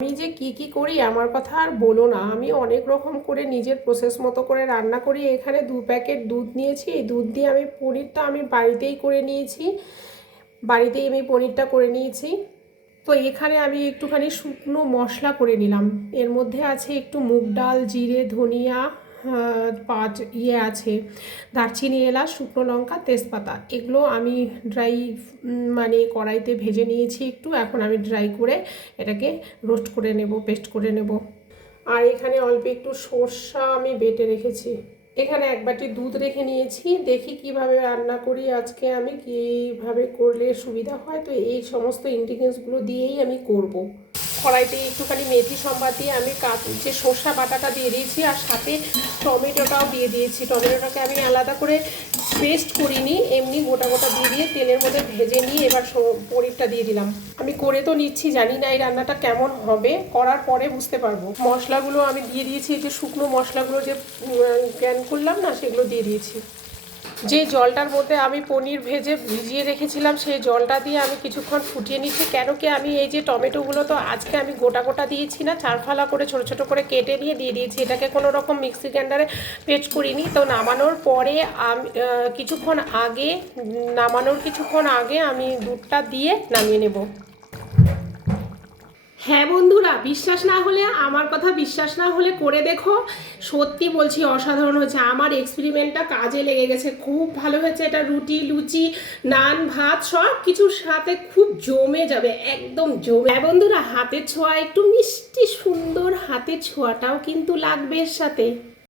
আমি যে কি করি আমার কথা আর বলো না। আমি অনেক রকম করে নিজের প্রসেস মতো করে রান্না করি। এখানে 2 প্যাকেট দুধ নিয়েছি। এই দুধ দিয়ে আমি পনিরটা আমি বাড়িতেই করে নিয়েছি, বাড়িতেই আমি পনিরটা করে নিয়েছি। তো এখানে আমি একটুখানি শুকনো মশলা করে নিলাম। এর মধ্যে আছে একটু মুগ ডাল, জিরে, ধনিয়া, পাঁচ আছে দারচিনি, এলাচ, শুকনো লঙ্কা, তেজপাতা। এগুলো আমি ড্রাই মানে কড়াইতে ভেজে নিয়েছি একটু। এখন আমি ড্রাই করে এটাকে রোস্ট করে নেব, পেস্ট করে নেব। আর এখানে অল্প একটু সর্ষা আমি বেটে রেখেছি। এখানে 1 বাটি দুধ রেখে নিয়েছি। দেখি কিভাবে রান্না করি আজকে, আমি কিভাবে করলে সুবিধা হয়। তো এই সমস্ত ইনগ্রিডিয়েন্টসগুলো দিয়েই আমি করব। কড়াইতে একটুখানি মেথি সম্বাদ দিয়ে আমি যে সর্ষা বাটাটা দিয়ে দিয়েছি, আর সাথে টমেটোটাও দিয়ে দিয়েছি। টমেটোটাকে আমি আলাদা করে পেস্ট করিনি, এমনি গোটা গোটা দিয়ে তেলের মধ্যে ভেজে নিয়ে এবার পনিরটা দিয়ে দিলাম। আমি করে তো নিচ্ছি, জানি না এই রান্নাটা কেমন হবে, করার পরে বুঝতে পারবো। মশলাগুলো আমি দিয়ে দিয়েছি, যে শুকনো মশলাগুলো যে গ্রাইন্ড করলাম না, সেগুলো দিয়ে দিয়েছি। যে জলটার মধ্যে আমি পনির ভিজিয়ে রেখেছিলাম, সেই জলটা দিয়ে আমি কিছুক্ষণ ফুটিয়ে নিচ্ছি। কেন কি আমি এই যে টমেটোগুলো তো আজকে আমি গোটা গোটা দিয়েছি না, চারফালা করে ছোট ছোট করে কেটে নিয়ে দিয়ে দিয়েছি। এটাকে কোনো রকম মিক্সি গ্রাইন্ডারে পেস্ট করিনি। তো নামানোর পরে আমি কিছুক্ষণ আগে আমি দুধটা দিয়ে নামিয়ে নেব। হ্যাঁ বন্ধুরা, বিশ্বাস না হলে, আমার কথা বিশ্বাস না হলে করে দেখো। সত্যি বলছি, অসাধারণ হয়েছে। আমার এক্সপেরিমেন্টটা কাজে লেগে গেছে, খুব ভালো হয়েছে। এটা রুটি, লুচি, নান, ভাত সব কিছুর সাথে খুব জমে যাবে, একদম জমে। হ্যাঁ বন্ধুরা, হাতের ছোঁয়া, একটু মিষ্টি সুন্দর হাতের ছোঁয়াটাও কিন্তু লাগবে এর সাথে।